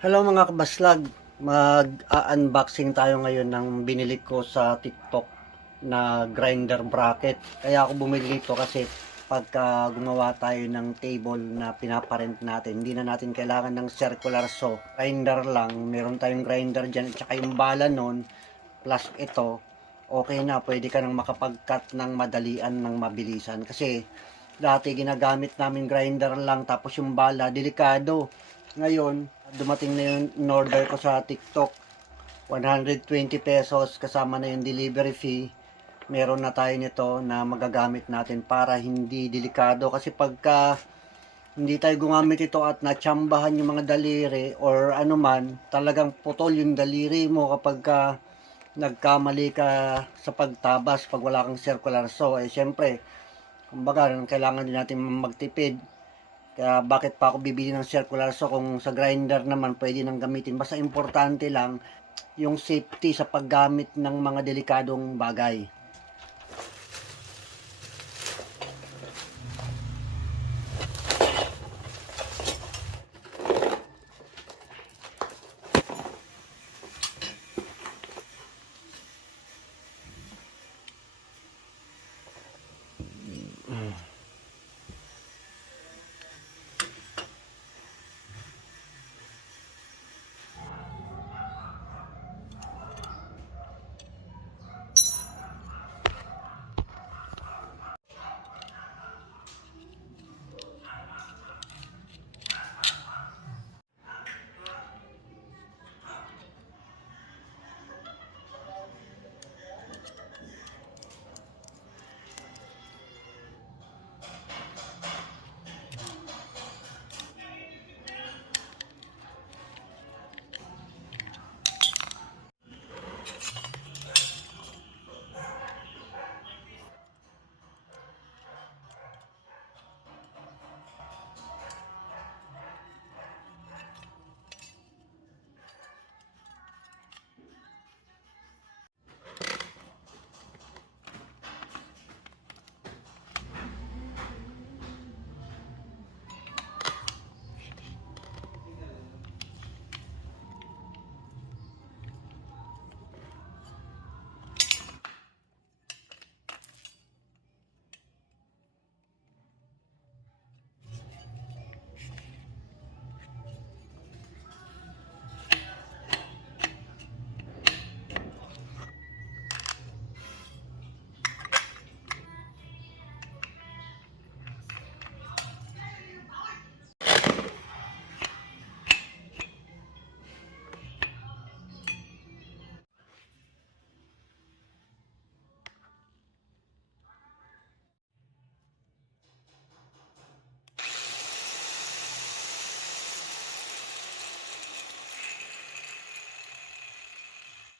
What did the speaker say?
Hello mga kabaslag, mag-unboxing tayo ngayon ng binili ko sa TikTok na grinder bracket. Kaya ako bumili nito kasi pagka gumawa tayo ng table na pinaparent natin, hindi na natin kailangan ng circular saw. Grinder lang, meron tayong grinder dyan at saka yung bala nun, plus ito, okay na, pwede ka nang makapag-cut ng madalian ng mabilisan. Kasi dati ginagamit namin grinder lang tapos yung bala, delikado. Ngayon, dumating na yung in-order ko sa TikTok. 120 pesos kasama na yung delivery fee. Meron na tayo nito na magagamit natin para hindi delikado. Kasi pagka hindi tayo gumamit ito at natsambahan yung mga daliri or ano man, talagang putol yung daliri mo kapag nagkamali ka sa pagtabas pag wala kang circular saw. Eh syempre, kumbaga kailangan din natin magtipid. Kaya bakit pa ako bibili ng circular saw kung sa grinder naman pwede nang gamitin. Basta importante lang yung safety sa paggamit ng mga delikadong bagay.